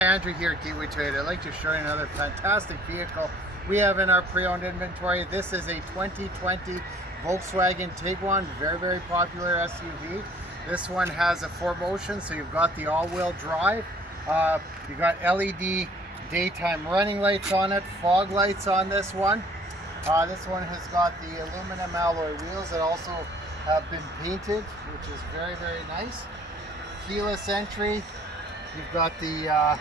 Andrew here at Gateway Toyota. I'd like to show you another fantastic vehicle we have in our pre-owned inventory. This is a 2020 Volkswagen Tiguan, very popular SUV. This one has a 4MOTION, so you've got the all-wheel drive. You've got LED daytime running lights on it, fog lights on this one. This one has got the aluminum alloy wheels that also have been painted, which is very nice. Keyless entry. You've got the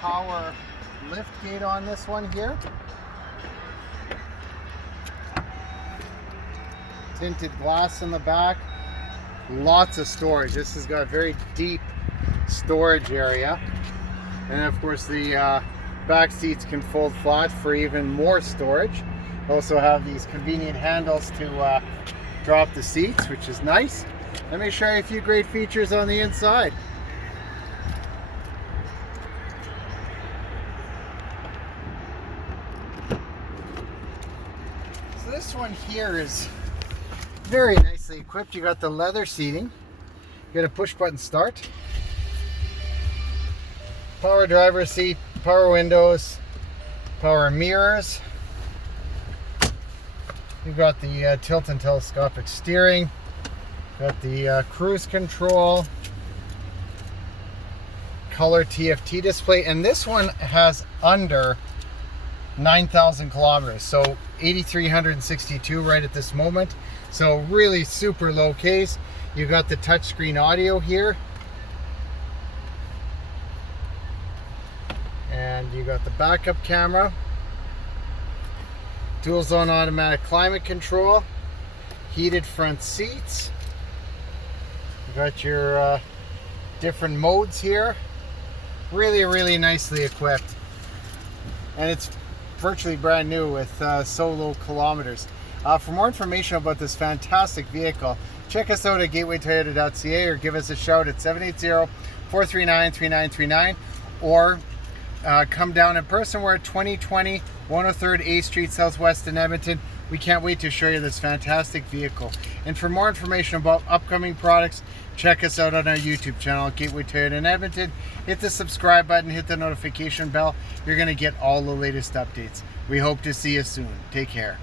power lift gate on this one here. Tinted glass in the back. Lots of storage. This has got a very deep storage area. And of course the back seats can fold flat for even more storage. Also have these convenient handles to drop the seats, which is nice. Let me show you a few great features on the inside. So this one here is very nicely equipped. You got the leather seating. You got a push button start. Power driver seat, power windows, power mirrors. You've got the tilt and telescopic steering. Got the cruise control, color TFT display, and this one has under 9,000 kilometers, so 8,362 right at this moment. So really super low case. You got the touchscreen audio here, and you got the backup camera, dual zone automatic climate control, heated front seats. You got your different modes here. Really nicely equipped, and it's virtually brand new with so low kilometers. For more information about this fantastic vehicle, check us out at gatewaytoyota.ca or give us a shout at 780-439-3939, or come down in person. We're at 2020 103rd A Street Southwest in Edmonton. We can't wait to show you this fantastic vehicle. And for more information about upcoming products, check us out on our YouTube channel at Gateway Toyota in Edmonton. Hit the subscribe button, hit the notification bell. You're going to get all the latest updates. We hope to see you soon. Take care.